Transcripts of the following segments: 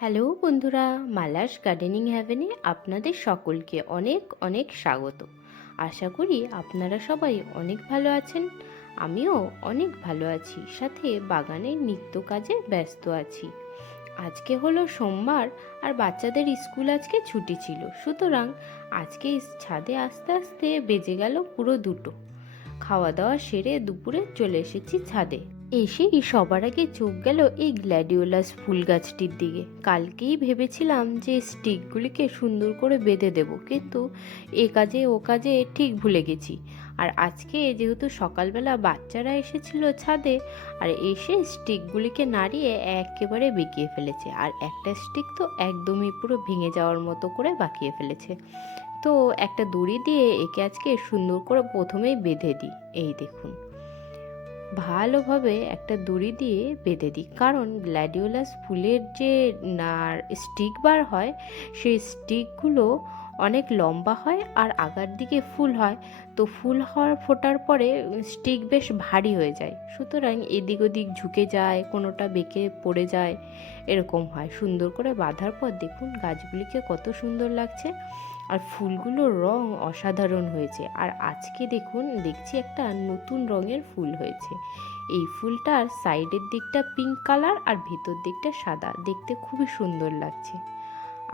Hello বন্ধুরা, Mala's gardening হ্যাভেনে আপনাদের সকলকে অনেক অনেক স্বাগত। আশা করি আপনারা সবাই অনেক ভালো আছেন। আমিও অনেক ভালো আছি, সাথে বাগানের নিত্য কাজে ব্যস্ত আছি। আজকে হলো সোমবার আর বাচ্চাদের স্কুল আজকে ছুটি ছিল, সুতরাং আজকে ছাদে আস্তে আস্তে বেজে গেল পুরো 2টো। খাওয়া দাওয়া সেরে দুপুরে চলে এসেছি ছাদে। এসেই সবার আগে চোখ গেল এই গ্ল্যাডিওলাস ফুল গাছটির দিকে। কালকেই ভেবেছিলাম যে স্টিকগুলিকে সুন্দর করে বেঁধে দেব, কিন্তু এ কাজে ও কাজে ঠিক ভুলে গেছি। আর আজকে যেহেতু সকালবেলা বাচ্চারা এসেছিল ছাদে, আর এসে স্টিকগুলিকে নাড়িয়ে একেবারে বেঁকিয়ে ফেলেছে, আর একটা স্টিক তো একদমই পুরো ভেঙে যাওয়ার মতো করে বাঁকিয়ে ফেলেছে। তো একটা দড়ি দিয়ে একে আজকে সুন্দর করে প্রথমেই বেঁধে দিই। এই দেখুন, ভালোভাবে একটা দড়ি দিয়ে বেঁধে দিই, কারণ গ্ল্যাডিওলাস ফুলের যে স্টিক বার হয়, সেই স্টিকগুলো অনেক লম্বা হয় আর আগার দিকে ফুল হয়। তো ফুল হওয়ার ফোটার পরে স্টিক বেশ ভারী হয়ে যায়, সুতরাং এদিক ওদিক ঝুঁকে যায়, কোনোটা বেঁকে পড়ে যায়, এরকম হয়। সুন্দর করে বাঁধার পর দেখুন গাছগুলিকে কত সুন্দর লাগছে, আর ফুলগুলোর রং অসাধারণ হয়েছে। আর আজকে দেখছি একটা নতুন রঙের ফুল হয়েছে। এই ফুলটার সাইডের দিকটা পিঙ্ক কালার আর ভিতর দিকটা সাদা, দেখতে খুবই সুন্দর লাগছে।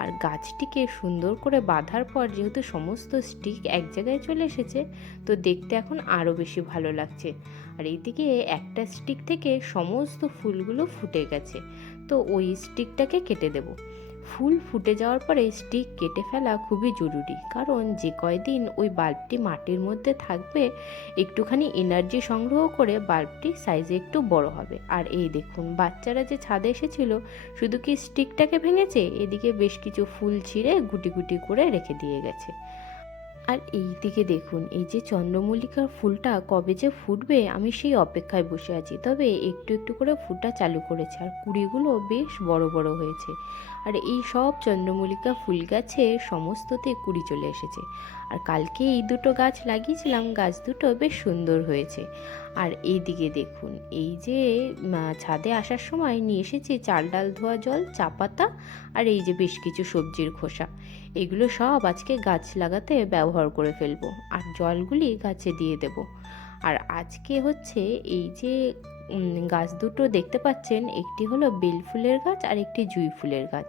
আর গাছটিকে সুন্দর করে বাঁধার পর যেহেতু সমস্ত স্টিক এক জায়গায় চলে এসেছে, তো দেখতে এখন আরও বেশি ভালো লাগছে। আর এইদিকে একটা স্টিক থেকে সমস্ত ফুলগুলো ফুটে গেছে, তো ওই স্টিকটাকে কেটে দেব। ফুল ফুটে যাওয়ার পরে স্টিক কেটে ফেলা খুবই জরুরি, কারণ যে কয়দিন ওই বাল্বটি মাটির মধ্যে থাকবে, একটুখানি এনার্জি সংগ্রহ করে বাল্বটি সাইজে একটু বড় হবে। আর এই দেখুন, বাচ্চারা যে ছাদে এসেছিল, শুধু কি স্টিকটাকে ভেঙেছে, এদিকে বেশ কিছু ফুল ছিঁড়ে গুটি গুটি করে রেখে দিয়ে গেছে। আর এই দিকে দেখুন, এই যে চন্দ্রমল্লিকার ফুলটা কবে যে ফুটবে আমি সেই অপেক্ষায় বসে আছি। তবে একটু একটু করে ফুটা চালু করেছে, আর কুঁড়িগুলো বেশ বড় বড় হয়েছে। আর এই সব চন্দ্রমল্লিকা ফুল গাছে সমস্ততে কুঁড়ি চলে এসেছে। আর কালকে এই 2টো গাছ লাগিয়েছিলাম, গাছ দুটো বেশ সুন্দর হয়েছে। আর এই দিকে দেখুন, এই যে ছাদে আসার সময় নিয়ে এসেছি চাল ডাল ধোয়া জল, চা পাতা, আর এই যে বেশ কিছু সবজির খোসা। এগুলো সব আজকে গাছ লাগাতে ব্যবহার করে ফেলবো, আর জলগুলি গাছে দিয়ে দেব। আর আজকে হচ্ছে এই যে গাছ দুটো দেখতে পাচ্ছেন, একটি হলো বেল ফুলের গাছ আর একটি জুঁই ফুলের গাছ।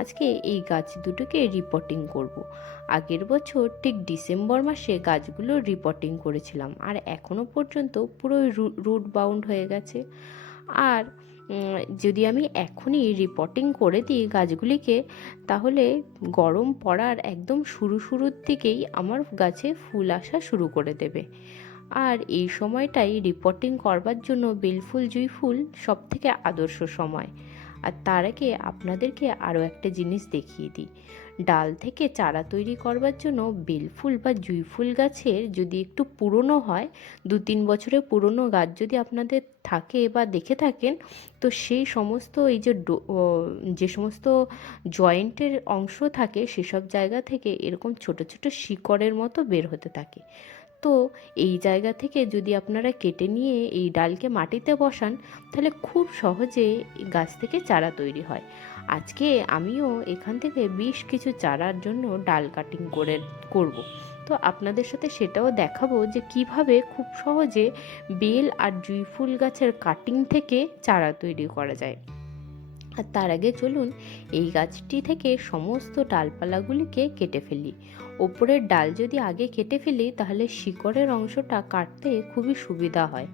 আজকে এই গাছ দুটোকে রিপোর্টিং করব। আগের বছর ঠিক ডিসেম্বর মাসে গাছগুলো রিপোর্টিং করেছিলাম, আর এখনো পর্যন্ত পুরো রুট বাউন্ড হয়ে গেছে। আর যদি আমি এখনই রিপোর্টিং করে দিই গাছগুলিকে, তাহলে গরম পড়ার একদম শুরুর দিকেই আমার গাছে ফুল আসা শুরু করে দেবে। আর এই সময়টাই রিপোর্টিং করবার জন্য বেলফুল জুঁই ফুল সব থেকে আদর্শ সময়। আর তার আগে আপনাদেরকে আরও একটা জিনিস দেখিয়ে দিই। ডাল থেকে চারা তৈরি করবার জন্য বেলফুল বা জুঁই ফুল গাছের যদি একটু পুরনো হয়, 2-3 বছরের পুরনো গাছ যদি আপনাদের থাকে বা দেখে থাকেন, তো সেই সমস্ত এই যে যে সমস্ত জয়েন্টের অংশ থাকে, সেসব জায়গা থেকে এরকম ছোট ছোট শিকড়ের মতো বের হতে থাকে। তো এই জায়গা থেকে যদি আপনারা কেটে নিয়ে এই ডালকে মাটিতে বসান, তাহলে খুব সহজে গাছ থেকে চারা তৈরি হয়। আজকে আমিও এখান থেকে বেশ কিছু চারার জন্য ডাল কাটিং করব। তো আপনাদের সাথে সেটাও দেখাবো যে কিভাবে খুব সহজে বেল আর জুঁই ফুল গাছের কাটিং থেকে চারা তৈরি করা যায়। আর তার আগে চলুন এই গাছটি থেকে সমস্ত ডালপালাগুলিকে কেটে ফেলি। ওপরের ডাল যদি আগে কেটে ফেলি, তাহলে শিকড়ের অংশটা কাটতে খুবই সুবিধা হয়।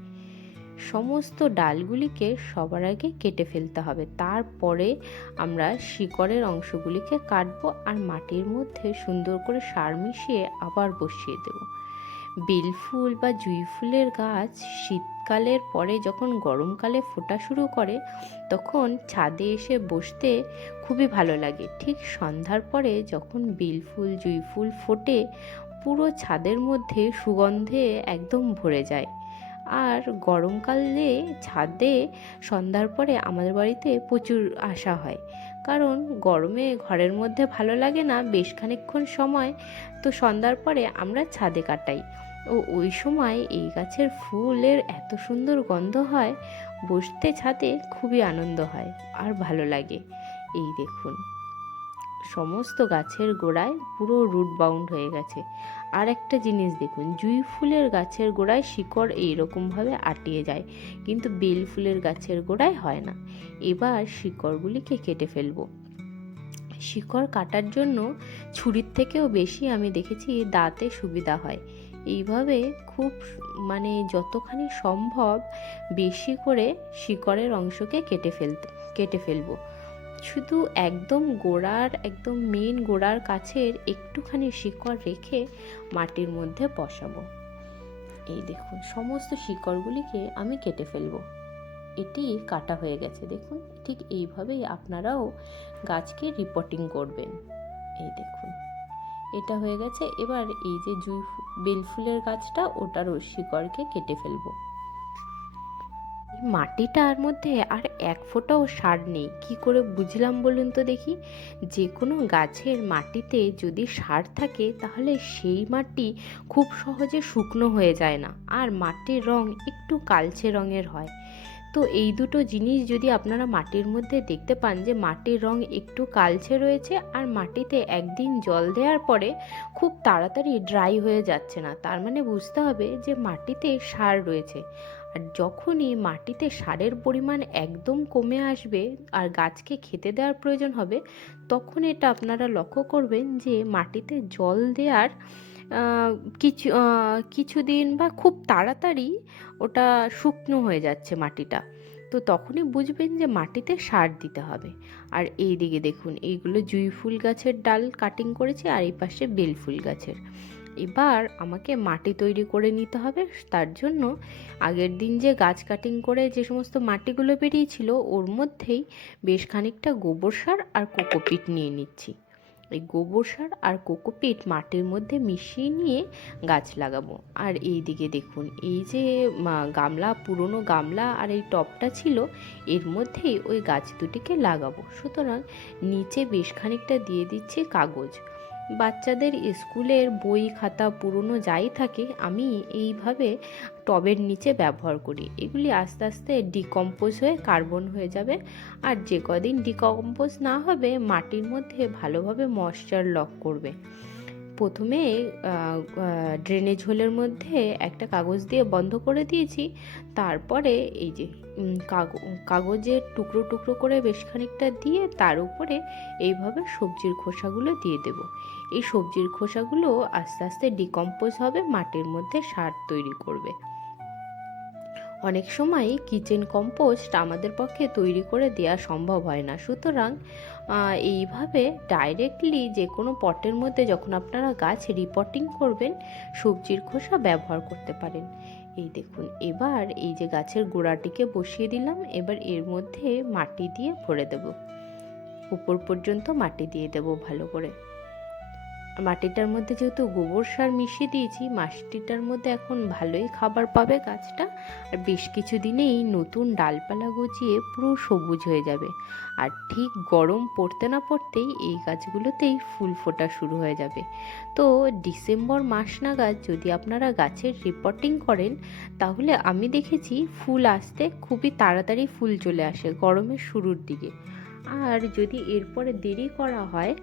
সমস্ত ডালগুলিকে সবার আগে কেটে ফেলতে হবে, তারপরে আমরা শিকড়ের অংশগুলিকে কাটবো, আর মাটির মধ্যে সুন্দর করে সার মিশিয়ে আবার বসিয়ে দেব। বেলফুল বা জুঁই ফুলের গাছ শীতকালের পরে যখন গরমকালে ফোটা শুরু করে, তখন ছাদে এসে বসতে খুবই ভালো লাগে। ঠিক সন্ধ্যার পরে যখন বেলফুল জুঁই ফুল ফোটে, পুরো ছাদের মধ্যে সুগন্ধে একদম ভরে যায়। আর গরমকালে ছাদে সন্ধ্যার পরে আমাদের বাড়িতে প্রচুর আসা হয়, কারণ গরমে ঘরের মধ্যে ভালো লাগে না বেশ খানিকক্ষণ সময়। তো সন্ধ্যার পরে আমরা ছাদে কাটাই, ও ওই সময় এই গাছের ফুলের এত সুন্দর গন্ধ হয়, বসতে ছাদে খুবই আনন্দ হয় আর ভালো লাগে। এই দেখুন সমস্ত গাছের গোড়ায় পুরো রুট বাউন্ড হয়ে গেছে। আর একটা জিনিস দেখুন, জুঁই ফুলের গাছের গোড়ায় শিকড় এইরকমভাবে আটকে যায়, কিন্তু বেল ফুলের গাছের গোড়ায় হয় না। এবার শিকড়গুলিকে কেটে ফেলবো। শিকড় কাটার জন্য ছুরির থেকেও বেশি আমি দেখেছি দাঁতে সুবিধা হয়। এইভাবে খুব যতখানি সম্ভব বেশি করে শিকড়ের অংশকে কেটে ফেলবো। শুধু একদম মেন গোড়ার কাছের একটুখানি শিকড় রেখে মাটির মধ্যে বসাবো। এই দেখুন সমস্ত শিকড়গুলিকে আমি কেটে ফেলবো। এটি কাটা হয়ে গেছে। দেখুন ঠিক এইভাবেই আপনারাও গাছকে রিপোর্টিং করবেন। এই দেখুন এটা হয়ে গেছে। এবার এই যে বেল ফুলের গাছটা, ওটারও শিকড়কে কেটে ফেলবো। মাটিটার মধ্যে আর এক ফোঁটাও সার নেই, কি করে বুঝলাম বলুন তো দেখি? যে কোনো গাছের মাটিতে যদি সার থাকে তাহলে সেই মাটি খুব সহজে শুকনো হয়ে যায় না, আর মাটির রং একটু কালচে রঙের হয়। তো এই দুটো জিনিস যদি আপনারা মাটির মধ্যে দেখতে পান যে মাটির রং একটু কালচে রয়েছে আর মাটিতে একদিন জল দেওয়ার পরে খুব তাড়াতাড়ি ড্রাই হয়ে যাচ্ছে না, তার মানে বুঝতে হবে যে মাটিতে সার রয়েছে। আর যখনই মাটিতে সারের পরিমাণ একদম কমে আসবে আর গাছকে খেতে দেওয়ার প্রয়োজন হবে, তখন এটা আপনারা লক্ষ্য করবেন যে মাটিতে জল দেওয়ার কিছুদিন বা খুব তাড়াতাড়ি ওটা শুকনো হয়ে যাচ্ছে মাটিটা। তো তখনই বুঝবেন যে মাটিতে সার দিতে হবে। আর এই দিকে দেখুন এইগুলো জুঁই ফুল গাছের ডাল কাটিং করেছি, আর এই পাশে বেল ফুল গাছের। এবার আমাকে মাটি তৈরি করে নিতে হবে। তার জন্য আগের দিন যে গাছ কাটিং করে যে সমস্ত মাটিগুলো বেরিয়েছিল ওর মধ্যেই বেশ খানিকটা গোবর সার আর কোকোপিট নিয়ে নিচ্ছি। এই গোবর সার আর কোকোপিট মাটির মধ্যে মিশিয়ে নিয়ে গাছ লাগাবো। আর এই দিকে দেখুন এই যে পুরনো গামলা আর এই টবটা ছিল, এর মধ্যেই ওই গাছ দুটিকে লাগাবো। সুতরাং নিচে বেশ খানিকটা দিয়ে দিচ্ছি কাগজ। বাচ্চাদের স্কুলের বই খাতা পুরনো যাই থাকে আমি এইভাবে টবের নিচে ব্যবহার করি। এগুলি আস্তে আস্তে ডিকম্পোজ হয়ে কার্বন হয়ে যাবে, আর যে কদিন ডিকম্পোজ না হবে মাটির মধ্যে ভালোভাবে ময়েশ্চার লক করবে। প্রথমে ড্রেনেজ হোলের মধ্যে একটা কাগজ দিয়ে বন্ধ করে দিয়েছি। তারপরে এই যে কাগজের টুকরো টুকরো করে বেশ খানিকটা দিয়ে তার উপরে এইভাবে সবজির খোসাগুলো দিয়ে দেব। এই সবজির খোসাগুলো আস্তে আস্তে ডিকম্পোজ হবে, মাটির মধ্যে সার তৈরি করবে। অনেক সময় কিচেন কম্পোস্ট আমাদের পক্ষে তৈরি করে দেওয়া সম্ভব হয় না, সুতরাং এইভাবে ডাইরেক্টলি যে কোনো পটের মধ্যে যখন আপনারা গাছ রিপোর্টিং করবেন সবজির খোসা ব্যবহার করতে পারেন। এই দেখুন এবার এই যে গাছের গোড়াটিকে বসিয়ে দিলাম, এবার এর মধ্যে মাটি দিয়ে ভরে দেব। উপর পর্যন্ত মাটি দিয়ে দেব ভালো করে। মাটিটার মধ্যে যেহেতু গোবর সার মিশিয়ে দিয়েছি, মাটিটার মধ্যে এখন ভালোই খাবার পাবে গাছটা, আর বেশ কিছু দিনেই নতুন ডালপালা গজিয়ে পুরো সবুজ হয়ে যাবে। আর ঠিক গরম পড়তে না পড়তেই এই গাছগুলোতেই ফুল ফোটা শুরু হয়ে যাবে। তো ডিসেম্বর মাস নাগাদ যদি আপনারা গাছের রিপোর্টিং করেন তাহলে আমি দেখেছি ফুল আসতে খুবই তাড়াতাড়ি ফুল চলে আসে গরমের শুরুর দিকে। আর যদি এরপরে দেরি করা হয়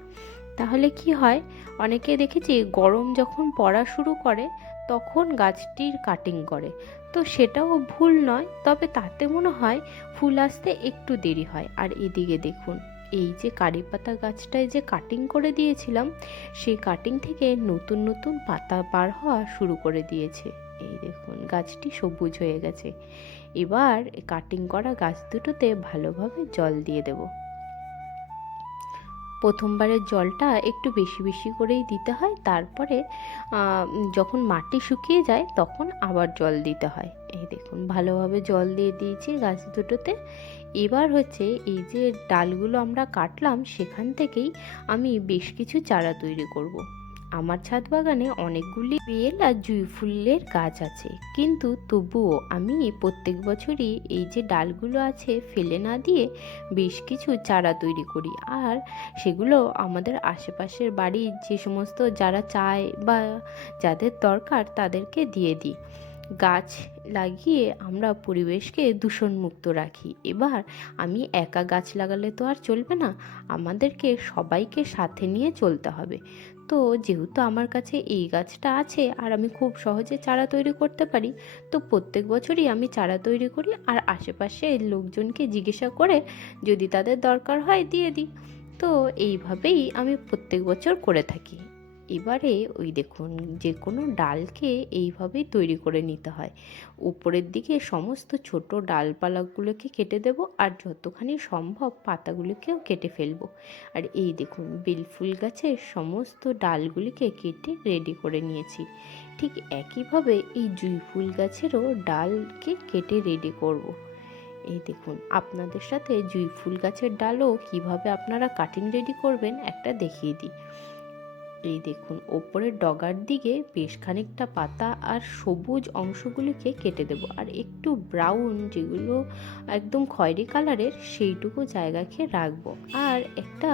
তাহলে কি হয়, অনেকে দেখেছি গরম যখন পড়া শুরু করে তখন গাছটির কাটিং করে। তো সেটাও ভুল নয়, তবে তাতে মনে হয় ফুল আসতে একটু দেরি হয়। আর এদিকে দেখুন এই যে কারি পাতা গাছটায় যে কাটিং করে দিয়েছিলাম সেই কাটিং থেকে নতুন নতুন পাতা বার হওয়া শুরু করে দিয়েছে। এই দেখুন গাছটি সবুজ হয়ে গেছে। এবার কাটিং করা গাছ দুটোতে ভালোভাবে জল দিয়ে দেব। প্রথমবারের জলটা একটু বেশি বেশি করেই দিতে হয়, তারপরে যখন মাটি শুকিয়ে যায় তখন আবার জল দিতে হয়। এই দেখুন ভালোভাবে জল দিয়ে দিয়েছি গাছ দুটোতে। এবার হচ্ছে এই যে ডালগুলো আমরা কাটলাম সেখান থেকেই আমি বেশ কিছু চারা তৈরি করব। আমার ছাদ বাগানে অনেকগুলি বেল আর জুঁই ফুলের গাছ আছে, কিন্তু তবুও আমি প্রত্যেক বছরই এই যে ডালগুলো আছে ফেলে না দিয়ে বেশ কিছু চারা তৈরি করি, আর সেগুলো আমাদের আশেপাশের বাড়ির যে সমস্ত যারা চায় বা যাদের দরকার তাদেরকে দিয়ে দিই। গাছ লাগিয়ে আমরা পরিবেশকে দূষণমুক্ত রাখি। এবার আমি একা গাছ লাগালে তো আর চলবে না, আমাদেরকে সবাইকে সাথে নিয়ে চলতে হবে। তো যেহেতু আমার কাছে এই গাছটা আছে আর আমি খুব সহজে চারা তৈরি করতে পারি, তো প্রত্যেক বছরই আমি চারা তৈরি করি আর আশেপাশে লোকজনকে জিজ্ঞাসা করে যদি তাদের দরকার হয় দিয়ে দিই। তো এইভাবেই আমি প্রত্যেক বছর করে থাকি। এবারে ওই দেখুন, যে কোনো ডালকে এইভাবেই তৈরি করে নিতে হয়। উপরের দিকে সমস্ত ছোট ডালপালাগুলোকে কেটে দেব আর যতখানি সম্ভব পাতাগুলোকেও কেটে ফেলবো। আর এই দেখুন, বেলফুল গাছের সমস্ত ডালগুলিকে কেটে রেডি করে নিয়েছি। ঠিক একইভাবে এই জুঁই ফুল গাছেরও ডালকে কেটে রেডি করব। এই দেখুন, আপনাদের সাথে জুঁই ফুল গাছের ডালও কিভাবে আপনারা কাটিং রেডি করবেন একটা দেখিয়ে দিই। এই দেখুন, ওপরের ডগার দিকে বেশ খানিকটা পাতা আর সবুজ অংশগুলিকে কেটে দেব, আর একটু ব্রাউন যেগুলো একদম খয়েরি কালারের সেইটুকু জায়গাকে রাখবো। আর একটা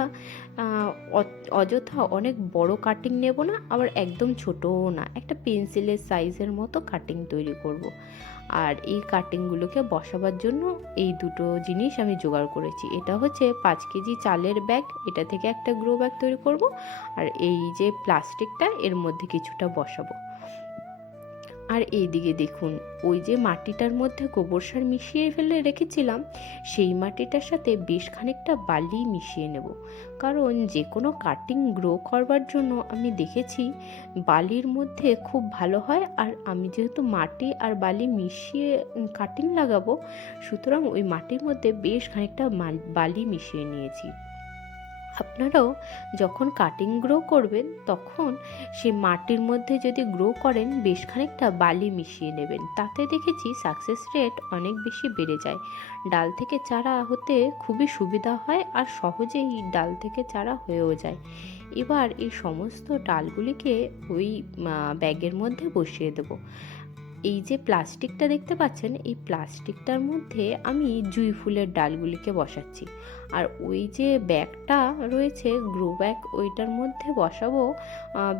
অযথা অনেক বড় কাটিং নেব না, আবার একদম ছোটও না, একটা পেন্সিলের সাইজের মতো কাটিং তৈরি করব। আর এই কাটিংগুলোকে বসাবার জন্য এই দুটো জিনিস আমি জোগাড় করেছি। এটা হচ্ছে 5 কেজি চালের ব্যাগ, এটা থেকে একটা গ্রো ব্যাগ তৈরি করব। আর এই যে প্লাস্টিকটা, এর মধ্যে কিছুটা বসাবো। আর এই দিকে দেখুন, ওই যে মাটিটার মধ্যে গোবর সার মিশিয়ে ফেলে রেখেছিলাম, সেই মাটিটার সাথে বেশ খানিকটা বালি মিশিয়ে নেব। কারণ যে কোনো কাটিং গ্রো করবার জন্য আমি দেখেছি বালির মধ্যে খুব ভালো হয়। আর আমি যেহেতু মাটি আর বালি মিশিয়ে কাটিং লাগাবো, সুতরাং ওই মাটির মধ্যে বেশ খানিকটা বালি মিশিয়ে নিয়েছি। আপনারাও যখন কাটিং গ্রো করবেন তখন সে মাটির মধ্যে যদি গ্রো করেন বেশ খানিকটা বালি মিশিয়ে নেবেন, তাতে দেখেছি সাকসেস রেট অনেক বেশি বেড়ে যায়। ডাল থেকে চারা হতে খুবই সুবিধা হয় আর সহজেই ডাল থেকে চারা হয়েও যায়। এবার এই সমস্ত ডালগুলিকে ওই ব্যাগের মধ্যে বসিয়ে দেবো। এই যে প্লাস্টিকটা দেখতে পাচ্ছেন, এই প্লাস্টিকটার মধ্যে আমি জুঁই ফুলের ডালগুলিকে বসাচ্ছি। আর ওই যে ব্যাগটা রয়েছে গ্রো ব্যাগ, ওইটার মধ্যে বসাবো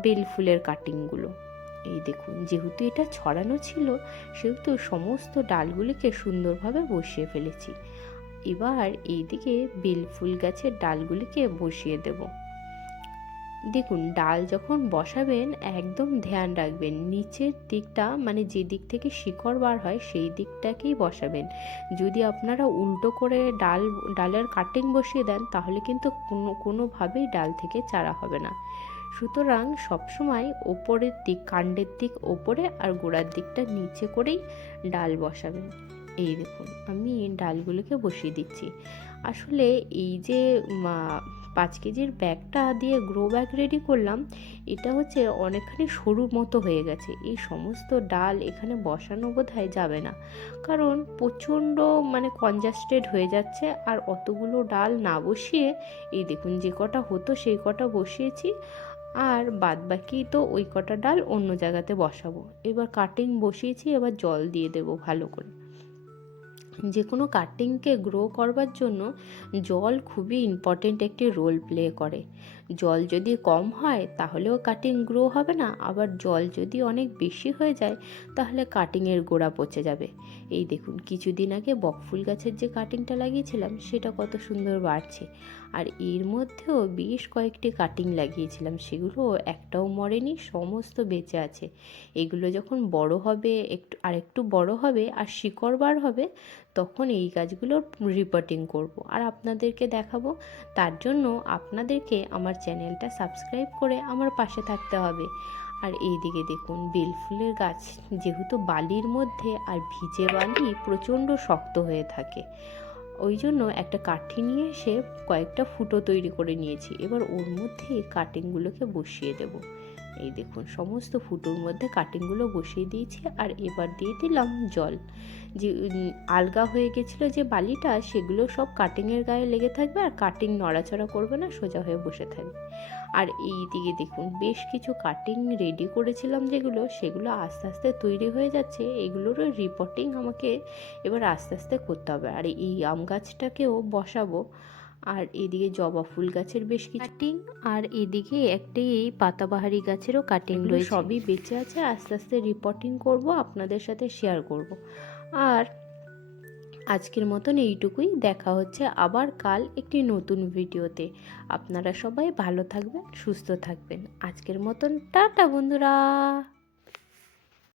বেল ফুলের কাটিংগুলো। এই দেখুন, যেহেতু এটা ছড়ানো ছিল সেহেতু সমস্ত ডালগুলিকে সুন্দরভাবে বসিয়ে ফেলেছি। এবার এইদিকে বেল ফুল গাছের ডালগুলিকে বসিয়ে দেব। দেখুন, ডাল যখন বসাবেন একদম ধ্যান রাখবেন নিচের দিকটা, মানে যে দিক থেকে শিকড় বার হয় সেই দিকটাকেই বসাবেন। যদি আপনারা উল্টো করে ডালের কাটিং বসিয়ে দেন তাহলে কিন্তু কোনোভাবেই ডাল থেকে চারা হবে না। সুতরাং সবসময় ওপরের দিক, কাণ্ডের দিক ওপরে আর গোড়ার দিকটা নিচে করেই ডাল বসাবেন। এই দেখুন, আমি ডালগুলোকে বসিয়ে দিচ্ছি। আসলে এই যে 5 কেজির ব্যাগটা দিয়ে গ্রো ব্যাগ রেডি করলাম, এটা হচ্ছে অনেকখানি সরু মতো হয়ে গেছে। এই সমস্ত ডাল এখানে বসানো বোধহয় যাবে না, কারণ প্রচণ্ড কনজাস্টেড হয়ে যাচ্ছে। আর অতগুলো ডাল না বসিয়ে এই দেখুন, যে কটা হতো সেই কটা বসিয়েছি, আর বাদ বাকি তো ওই কটা ডাল অন্য জায়গাতে বসাবো। এবার কাটিং বসিয়েছি, এবার জল দিয়ে দেবো ভালো করে। যে কোনো কাটিংকে গ্রো করবার জন্য জল খুবই ইম্পর্টেন্ট একটি রোল প্লে করে। জল যদি কম হয় তাহলেও কাটিং গ্রো হবে না, আবার জল যদি অনেক বেশি হয়ে যায় তাহলে কাটিংয়ের গোড়া পচে যাবে। এই দেখুন, কিছুদিন আগে বকফুল গাছের যে কাটিংটা লাগিয়েছিলাম সেটা কত সুন্দর বাড়ছে। আর এর মধ্যেও বেশ কয়েকটি কাটিং লাগিয়েছিলাম, সেগুলো একটাও মরেনি, সমস্ত বেঁচে আছে। এগুলো যখন বড় হবে, একটু বড় হবে আর শিকড় বার হবে, তখন এই গাছগুলোর রিপোর্টিং করব আর আপনাদেরকে দেখাবো। তার জন্য আপনাদেরকে আমার চ্যানেলটা সাবস্ক্রাইব করে আমার পাশে থাকতে হবে। আর এই দিকে দেখুন, বেলফুলের গাছ যেহেতু বালির মধ্যে, আর ভিজে বালি প্রচণ্ড শক্ত হয়ে থাকে, ওই জন্য একটা কাঠি নিয়ে এসে কয়েকটা ফুটো তৈরি করে নিয়েছি। এবার ওর মধ্যে কাটিংগুলোকে বসিয়ে দেব। এই দেখুন, সমস্ত ফুটোর মধ্যে কাটিংগুলো বসিয়ে দিয়েছি। আর এবার দিয়ে দিলাম জল। যে আলগা হয়ে গেছিলো যে বালিটা, সেগুলো সব কাটিংয়ের গায়ে লেগে থাকবে আর কাটিং নড়াচড়া করবে না, সোজা হয়ে বসে থাকবে। আর এই দিকে দেখুন, বেশ কিছু কাটিং রেডি করেছিলাম যেগুলো, সেগুলো আস্তে আস্তে তৈরি হয়ে যাচ্ছে। এগুলোরও রিপোর্টিং আমাকে এবার আস্তে আস্তে করতে হবে। আর এই আম গাছটাকেও বসাবো। আর এদিকে জবা ফুল গাছের বেশ কিছু কাটিং, আর এদিকে একটি পাতাবাহারি গাছেরও কাটিং রয়েছে। সবই বেঁচে আছে, আস্তে আস্তে রিপোর্টিং করব, আপনাদের সাথে শেয়ার করব। আর আজকের মতন এইটুকুই, দেখা হচ্ছে আবার কাল একটি নতুন ভিডিওতে। আপনারা সবাই ভালো থাকবেন, সুস্থ থাকবেন। আজকের মতন টাটা বন্ধুরা।